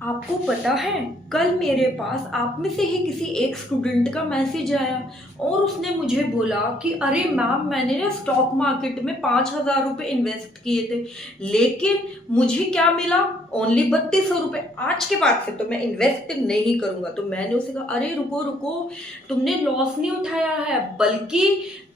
आपको पता है, कल मेरे पास आप में से ही किसी एक स्टूडेंट का मैसेज आया और उसने मुझे बोला कि अरे मैम, मैंने ना स्टॉक मार्केट में 5,000 रुपये इन्वेस्ट किए थे, लेकिन मुझे क्या मिला, ओनली 3200 रुपये। आज के बाद से तो मैं इन्वेस्ट नहीं करूंगा। तो मैंने उसे कहा, अरे रुको रुको, तुमने लॉस नहीं उठाया है, बल्कि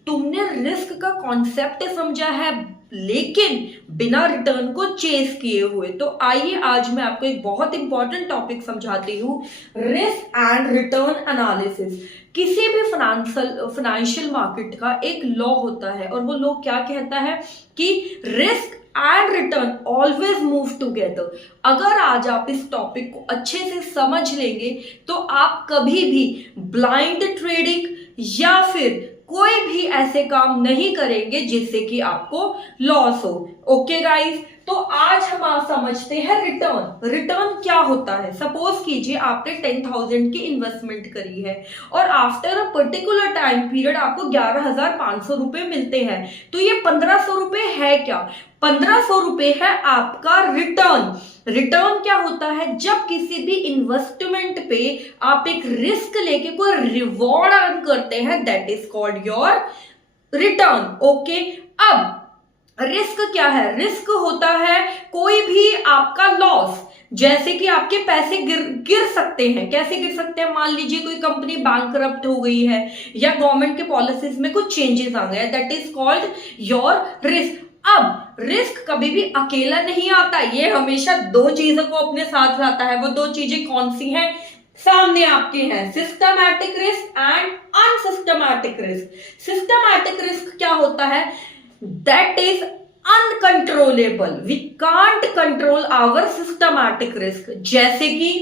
तुमने रिस्क का कॉन्सेप्ट समझा है, लेकिन बिना रिटर्न को चेस किए हुए। तो आइए आज मैं आपको एक बहुत इंपॉर्टेंट टॉपिक समझाती हूँ, रिस्क एंड रिटर्न एनालिसिस। किसी भी फाइनेंशियल मार्केट का एक लॉ होता है और वो लॉ क्या कहता है कि risk and return always move together. अगर आज आप इस टॉपिक को अच्छे से समझ लेंगे तो आप कभी भी ब्लाइंड ट्रेडिंग या फिर कोई भी ऐसे काम नहीं करेंगे जिससे कि आपको लॉस हो। ओके गाइस, तो आज हम समझते हैं रिटर्न। रिटर्न क्या होता है? सपोज कीजिए आपने 10,000 की इन्वेस्टमेंट करी है और after a particular time period आपको 11,500 रुपए मिलते हैं। तो ये 1,500 रुपए है क्या? 1,500 रुपए है आपका रिटर्न। रिटर्न क्या होता है? जब किसी भी इन्वेस्टमेंट पे आप एक रिस्क लेके कोई रिवॉर्ड अर्न करते हैं, that is called your return. Okay, अब रिस्क क्या है? रिस्क होता है कोई भी आपका लॉस, जैसे कि आपके पैसे गिर सकते हैं। कैसे गिर सकते हैं? मान लीजिए कोई कंपनी बैंकरप्ट हो गई है या गवर्नमेंट के पॉलिसीज में कुछ चेंजेस आ गए, that is called your risk. अब रिस्क कभी भी अकेला नहीं आता, ये हमेशा दो चीजों को अपने साथ लाता है। वो दो चीजें कौन सी हैं? सामने आपके हैं, systematic risk and unsystematic risk. Systematic risk क्या होता है? That is uncontrollable, we can't control our systematic risk, जैसे कि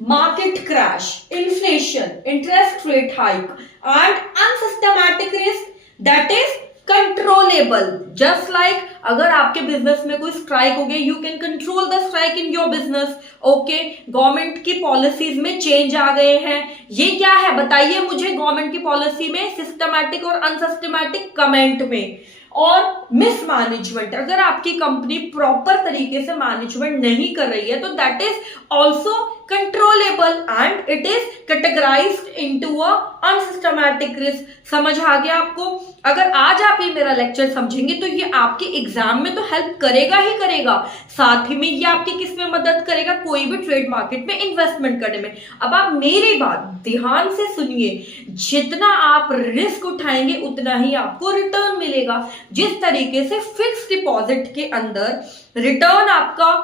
market crash, inflation, interest rate hike. And unsystematic risk that is controllable, just like अगर आपके बिजनेस में कोई strike हो गया, you can control the strike in your business. Okay, government की policies में चेंज आ गए हैं, ये क्या है बताइए मुझे? गवर्नमेंट की पॉलिसी में सिस्टमैटिक और अनसिस्टमैटिक कमेंट में। और मिसमैनेजमेंट, अगर आपकी कंपनी प्रॉपर तरीके से मैनेजमेंट नहीं कर रही है तो that is also controllable and it is categorised into a unsystematic risk. समझ आ गया आपको? अगर आज आप ये मेरा लेक्चर समझेंगे तो ये आपके एग्जाम में तो हेल्प करेगा ही करेगा, साथ ही में ये आपकी किस में मदद करेगा? कोई भी ट्रेड मार्केट में इन्वेस्टमेंट करने में। अब आप मेरी बात ध्यान से सुनिए, जितना आप रिस्क उठाएंगे उतना ही आपको रिटर्न मिलेगा। जिस तरीके से फिक्स डिपॉजिट के अंदर रिटर्न आपका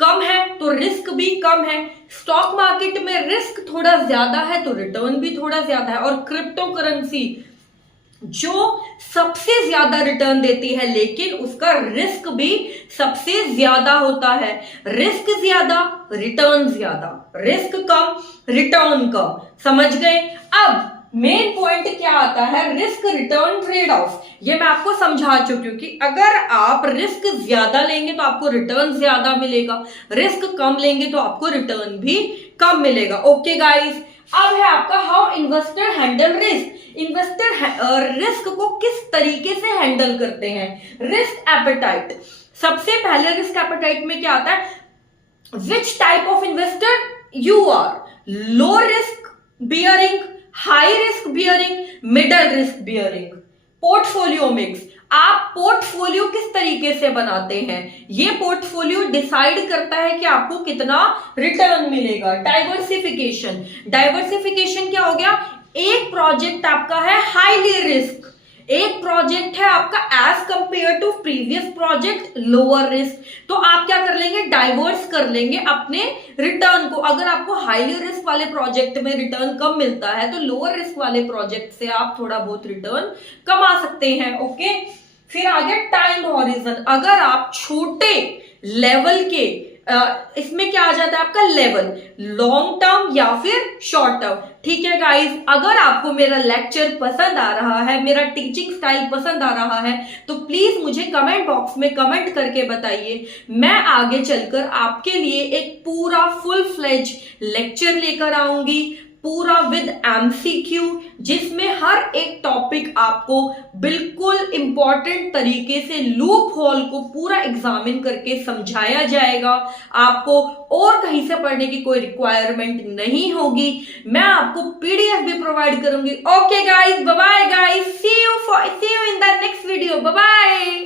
कम है तो रिस्क भी कम है, स्टॉक मार्केट में रिस्क थोड़ा ज्यादा है तो रिटर्न भी थोड़ा ज्यादा है। और क्रिप्टो करेंसी जो सबसे ज्यादा रिटर्न देती है लेकिन उसका रिस्क भी सबसे ज्यादा होता है। रिस्क ज्यादा, रिटर्न ज्यादा, रिस्क कम, रिटर्न कम। समझ गए? अब मेन पॉइंट क्या आता है? Risk return trade off. ये मैं आपको समझा चुकी हूं कि अगर आप रिस्क ज्यादा लेंगे तो आपको रिटर्न ज्यादा मिलेगा, रिस्क कम लेंगे तो आपको रिटर्न भी कम मिलेगा। ओके गाइस, अब है आपका how investor handle risk. Investor risk को किस तरीके से हैंडल करते हैं? Risk appetite. सबसे पहले रिस्क एपेटाइट में क्या आता है? Which type of investor you are, low risk bearing, high risk bearing, middle risk bearing. Portfolio mix, आप पोर्टफोलियो किस तरीके से बनाते हैं, ये पोर्टफोलियो डिसाइड करता है कि आपको कितना रिटर्न मिलेगा। डाइवर्सिफिकेशन, डाइवर्सिफिकेशन क्या हो गया? एक प्रोजेक्ट आपका है हाईली रिस्क, एक प्रोजेक्ट है आपका as compare to previous project lower risk, तो आप क्या कर लेंगे? डाइवर्स कर लेंगे अपने रिटर्न को। अगर आपको हाईली रिस्क वाले प्रोजेक्ट में रिटर्न कम मिलता है तो लोअर रिस्क वाले प्रोजेक्ट से आप थोड़ा बहुत रिटर्न कमा सकते हैं। ओके, फिर आगे टाइम हॉरिजन। अगर आप छोटे लेवल के इसमें क्या आ जाता है आपका लेवल, लॉन्ग टर्म या फिर शॉर्ट टर्म। ठीक है गाइस, अगर आपको मेरा लेक्चर पसंद आ रहा है, मेरा टीचिंग स्टाइल पसंद आ रहा है तो प्लीज मुझे कमेंट बॉक्स में कमेंट करके बताइए। मैं आगे चलकर आपके लिए एक पूरा फुल फ्लेज लेक्चर लेकर आऊंगी, पूरा विद एमसीक्यू, जिसमें हर एक टॉपिक आपको बिल्कुल इंपॉर्टेंट तरीके से लूप होल को पूरा एग्जामिन करके समझाया जाएगा। आपको और कहीं से पढ़ने की कोई रिक्वायरमेंट नहीं होगी। मैं आपको पीडीएफ भी प्रोवाइड करूंगी। Okay guys, bye bye guys, see you in the next video, bye bye.